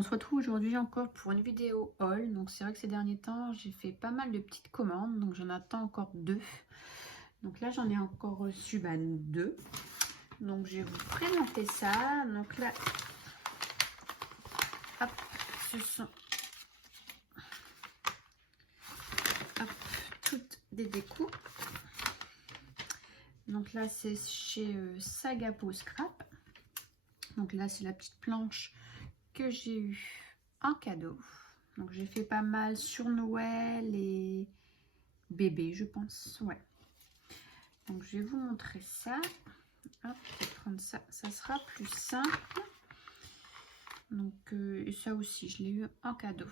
on se retrouve aujourd'hui encore pour une vidéo haul. Donc c'est vrai que ces derniers temps j'ai fait pas mal de petites commandes, donc j'en attends encore 2. Donc là j'en ai encore reçu 2. Donc je vais vous présenter ça. Donc là, hop, ce sont toutes des découpes. Donc là c'est chez Sagapo Scrap. Donc là c'est la petite planche que j'ai eu en cadeau. Donc j'ai fait pas mal sur Noël et bébé, je pense. Ouais. Donc je vais vous montrer ça. Hop, je vais prendre ça, ça sera plus simple. Donc et ça aussi je l'ai eu en cadeau.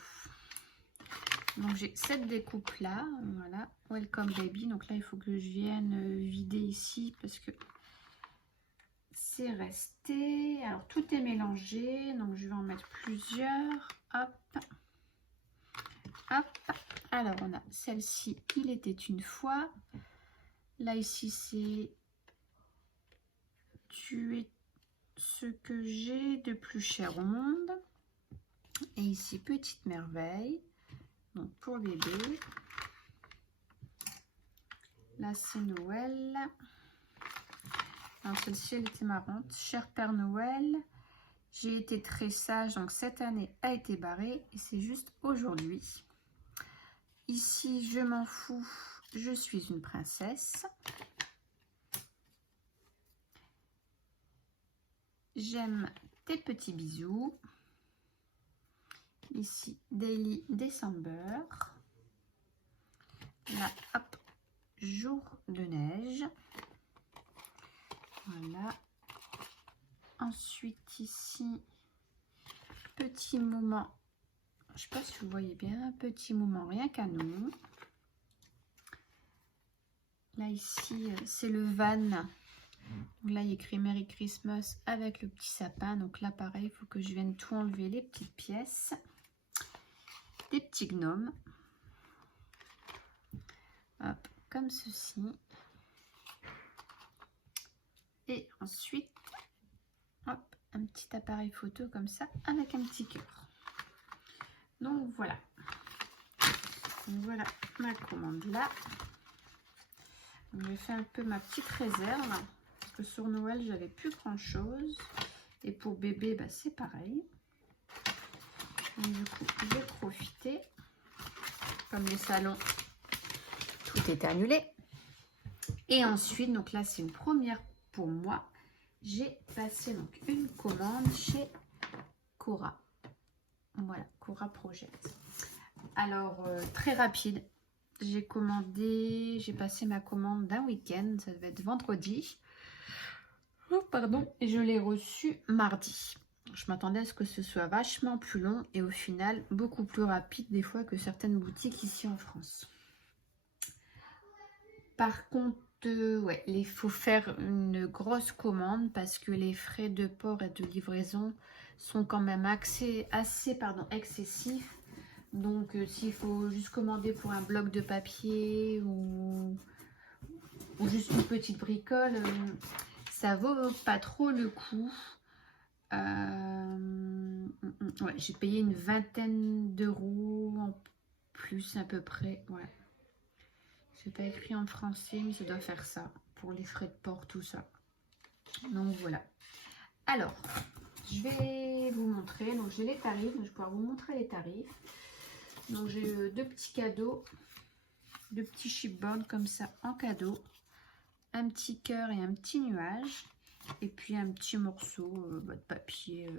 Donc j'ai cette découpe là, voilà, Welcome Baby. Donc là il faut que je vienne vider ici parce que c'est resté. Alors tout est mélangé, donc je vais en mettre plusieurs. Hop, hop. Alors on a celle-ci, il était une fois. Là ici c'est tu es ce que j'ai de plus cher au monde. Et ici petite merveille. Donc pour bébé. Là c'est Noël. Alors celle-ci elle était marrante. Cher Père Noël, j'ai été très sage, donc cette année a été barrée et c'est juste aujourd'hui. Ici je m'en fous, je suis une princesse. J'aime tes petits bisous. Ici Daily December. Là hop, jour de neige. Voilà. Ensuite ici, petit moment, je sais pas si vous voyez bien, petit moment rien qu'à nous. Là ici c'est le van. Là il y a écrit Merry Christmas avec le petit sapin. Donc là pareil, il faut que je vienne tout enlever, les petites pièces. Des petits gnomes. Hop, comme ceci. Et ensuite, hop, un petit appareil photo comme ça avec un petit cœur. Donc voilà. Donc voilà ma commande là. J'ai fait un peu ma petite réserve parce que sur Noël j'avais plus grand chose et pour bébé bah, c'est pareil. Donc, du coup j'ai profité, comme les salons tout était annulé. Et ensuite donc là c'est une première pour moi, j'ai passé donc une commande chez Cora. Voilà, Cora Project. Alors très rapide, j'ai commandé, j'ai passé ma commande d'un week-end, ça devait être vendredi. Oh, pardon, et je l'ai reçu mardi. Je m'attendais à ce que ce soit vachement plus long et au final beaucoup plus rapide des fois que certaines boutiques ici en France. Par contre, ouais, il faut faire une grosse commande parce que les frais de port et de livraison sont quand même assez excessifs. Donc s'il faut juste commander pour un bloc de papier ou juste une petite bricole, ça vaut pas trop le coup. Ouais, j'ai payé une vingtaine d'euros en plus à peu près. Ouais. C'est pas écrit en français, mais ça doit faire ça pour les frais de port, tout ça. Donc voilà. Alors, je vais vous montrer. Donc j'ai les tarifs. Donc, je vais pouvoir vous montrer les tarifs. Donc j'ai deux petits cadeaux, deux petits chipboards comme ça en cadeau, un petit cœur et un petit nuage, et puis un petit morceau de papier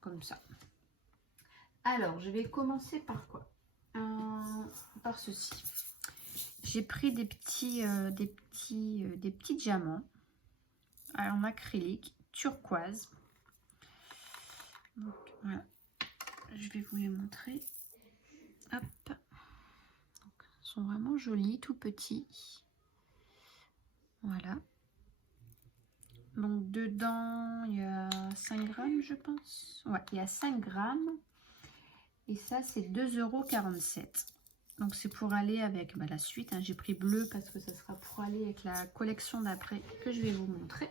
comme ça. Alors je vais commencer par quoi? Par ceci. J'ai pris des petits diamants en acrylique turquoise. Donc voilà, je vais vous les montrer. Hop. Donc, ils sont vraiment jolis, tout petits. Voilà. Donc dedans, il y a 5 grammes, je pense. Ouais, il y a 5 grammes. Et ça, c'est 2,47 €. Donc c'est pour aller avec la suite. Hein. J'ai pris bleu parce que ça sera pour aller avec la collection d'après que je vais vous montrer.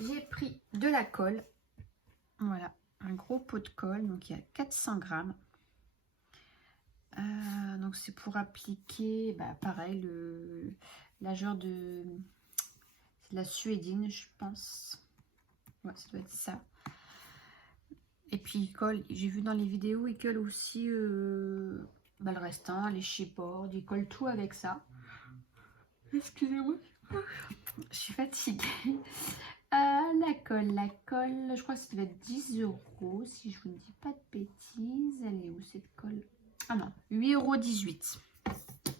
J'ai pris de la colle. Voilà. un gros pot de colle, donc il y a 400 grammes. Donc c'est pour appliquer, pareil, la genre de... C'est de la suédine, je pense. Ouais, ça doit être ça. Et puis il colle, j'ai vu dans les vidéos, il colle aussi le restant, les chipboards, il colle tout avec ça. Excusez-moi, je suis fatiguée. La colle, je crois que ça devait être 10 € si je vous ne dis pas de bêtises. Elle est où cette colle? Ah non, 8,18 €.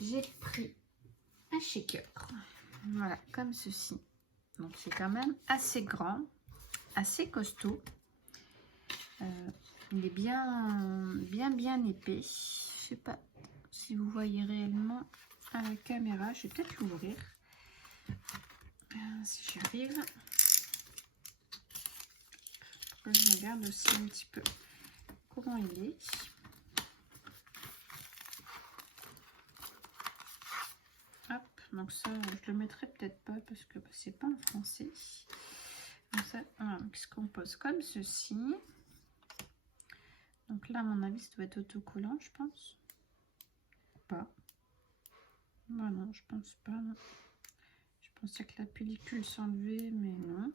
J'ai pris un shaker. Voilà, comme ceci. Donc c'est quand même assez grand, assez costaud. Il est bien épais. Je sais pas si vous voyez réellement à la caméra. Je vais peut-être l'ouvrir. Si j'arrive. Je regarde aussi un petit peu comment il est. Hop, donc ça, je le mettrai peut-être pas parce que c'est pas en français. Donc ça, voilà, il se compose comme ceci. Donc là, à mon avis, ça doit être autocollant, je pense. Pas. Bah non, je pense pas. Non. Je pensais que la pellicule s'enlevait, mais non.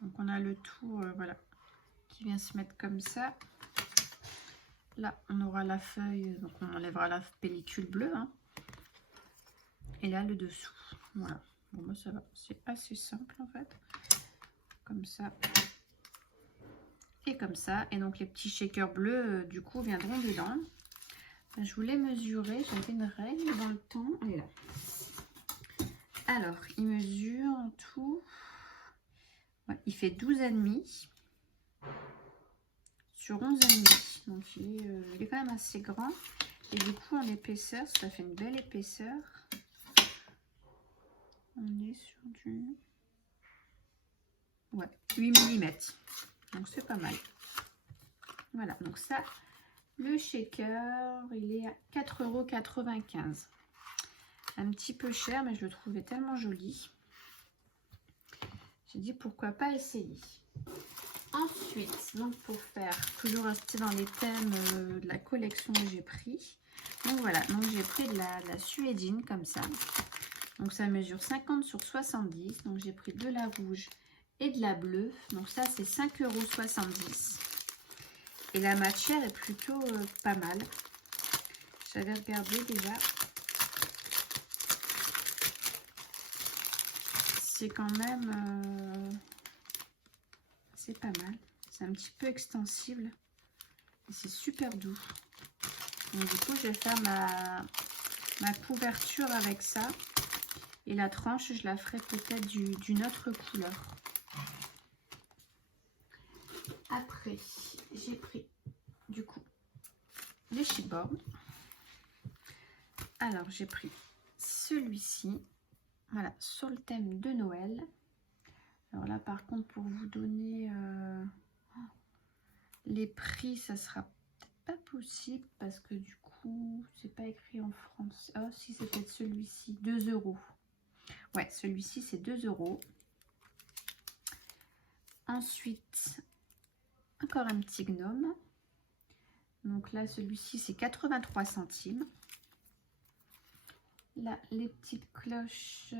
Donc on a le tout, voilà, qui vient se mettre comme ça. Là, on aura la feuille, donc on enlèvera la pellicule bleue. Hein. Et là, le dessous. Voilà. Bon, bah, ça va. C'est assez simple, en fait. Comme ça. Et comme ça. Et donc, les petits shakers bleus, du coup, viendront dedans. Je voulais mesurer. J'avais une règle dans le temps. Elle est là. Alors, il mesure en tout... Ouais, il fait 12,5 sur 11,5. Donc, il est quand même assez grand. Et du coup, en épaisseur, ça fait une belle épaisseur. On est sur du... Ouais, 8 mm. Donc, c'est pas mal. Voilà, donc ça, le shaker, il est à 4,95 €. Un petit peu cher, mais je le trouvais tellement joli. J'ai dit pourquoi pas essayer. Ensuite, donc pour faire, toujours rester dans les thèmes de la collection que j'ai pris. Donc voilà, donc j'ai pris de la suédine comme ça. Donc ça mesure 50 sur 70. Donc j'ai pris de la rouge et de la bleue. Donc ça c'est 5,70 €. Et la matière est plutôt pas mal. J'avais regardé déjà. C'est quand même... c'est pas mal. C'est un petit peu extensible. Et c'est super doux. Donc du coup, je vais faire ma couverture avec ça. Et la tranche, je la ferai peut-être d'une autre couleur. Après, j'ai pris du coup les chipboards. Alors, j'ai pris celui-ci. Voilà, sur le thème de Noël. Alors là, par contre, pour vous donner les prix, ça sera peut-être pas possible parce que du coup, c'est pas écrit en français. Oh, si, c'est peut-être celui-ci, 2 €. Ouais, celui-ci, c'est 2 €. Ensuite, encore un petit gnome. Donc là, celui-ci, c'est 83 centimes. Là, les petites cloches...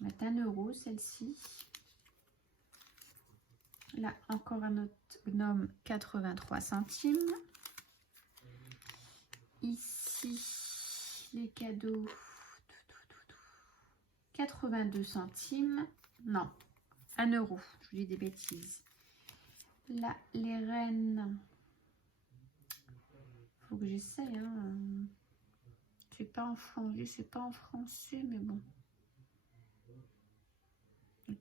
mettre 1 € celle-ci. Là, encore un autre gnome, 83 centimes. Ici, les cadeaux, 82 centimes. Non, 1 €. Je vous dis des bêtises. Là, les rennes, faut que j'essaye. Hein. C'est pas en français, c'est pas en français, mais bon.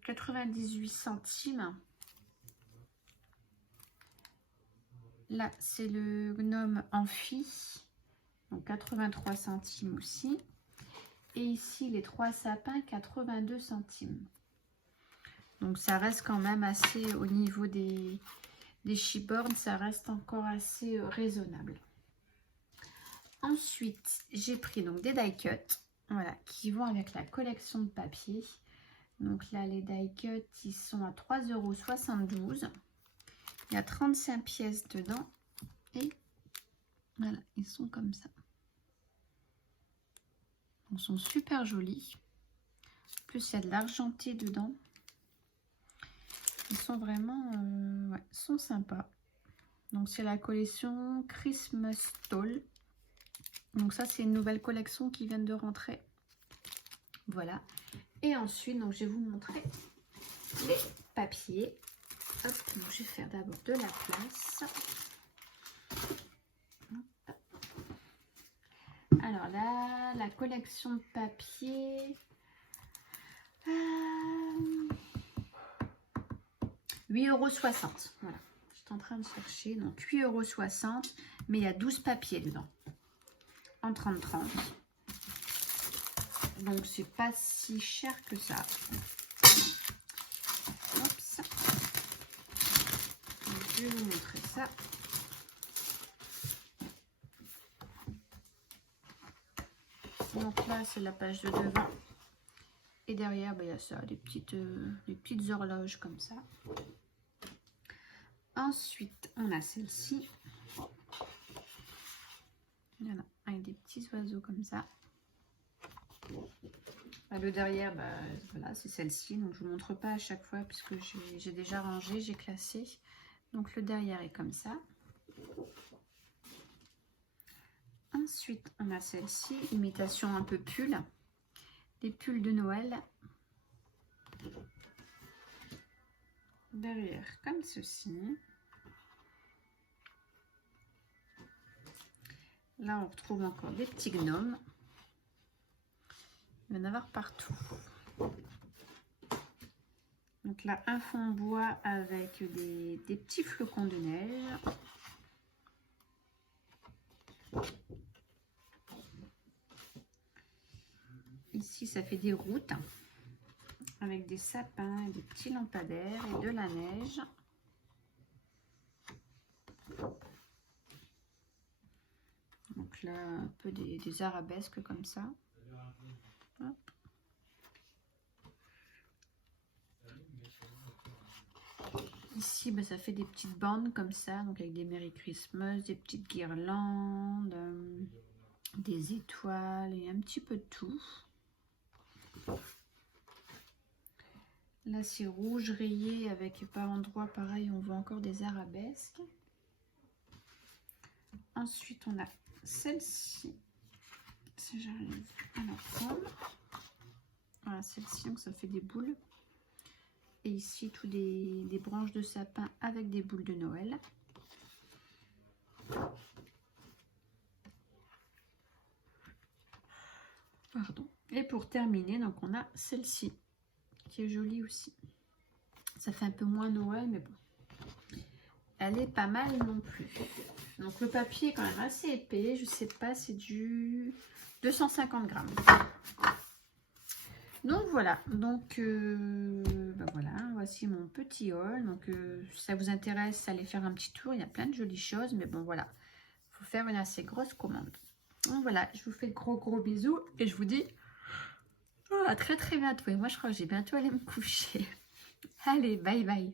98 centimes. Là, c'est le gnome amphi, donc 83 centimes aussi. Et ici, les 3 sapins, 82 centimes. Donc, ça reste quand même assez, au niveau des chipboards, ça reste encore assez raisonnable. Ensuite, j'ai pris donc des die cuts, voilà, qui vont avec la collection de papier. Donc là, les die cut, ils sont à 3,72 €. Il y a 35 pièces dedans. Et voilà, ils sont comme ça. Ils sont super jolis. En plus, il y a de l'argenté dedans. Ils sont vraiment ouais, sont sympas. Donc, c'est la collection Christmas Doll. Donc, ça, c'est une nouvelle collection qui vient de rentrer. Voilà. Et ensuite, donc, je vais vous montrer les papiers. Hop, donc, je vais faire d'abord de la place. Alors là, la collection de papier. 8,60 €. Voilà. Je suis en train de chercher. Donc 8,60 €. Mais il y a 12 papiers dedans. En 30-30. Donc c'est pas si cher que ça. Oups. Donc, je vais vous montrer ça. Donc là, c'est la page de devant. Et derrière, ben, il y a ça, des petites horloges comme ça. Ensuite, on a celle-ci. Voilà, avec des petits oiseaux comme ça. Ben, le derrière, ben, voilà, c'est celle-ci. Donc, je ne vous montre pas à chaque fois puisque j'ai déjà rangé, j'ai classé. Donc, le derrière est comme ça. Ensuite, on a celle-ci, imitation un peu pull. Des pulls de Noël. Derrière, comme ceci. Là, on retrouve encore des petits gnomes. Il va y en avoir partout. Donc là, un fond bois avec des petits flocons de neige. Ici, ça fait des routes avec des sapins, des petits lampadaires et de la neige. Donc là, un peu des arabesques comme ça. Hop. Ici, ben, ça fait des petites bandes comme ça, donc avec des Merry Christmas, des petites guirlandes, des étoiles et un petit peu de tout. Là, c'est rouge rayé avec par endroits pareil, on voit encore des arabesques. Ensuite, on a celle-ci. Si j'arrive à la prendre. Voilà, celle-ci, donc ça fait des boules. Et ici, tous des branches de sapin avec des boules de Noël. Pardon. Et pour terminer, donc on a celle-ci, qui est jolie aussi. Ça fait un peu moins Noël, mais bon. Elle est pas mal non plus. Donc le papier est quand même assez épais. Je sais pas, c'est du 250 grammes. Donc voilà, donc ben voilà, voici mon petit haul. Donc si ça vous intéresse, allez faire un petit tour. Il y a plein de jolies choses, mais bon voilà, il faut faire une assez grosse commande. Donc voilà, je vous fais de gros bisous et je vous dis à très bientôt. Et moi je crois que j'ai bientôt allé me coucher. Allez, bye bye.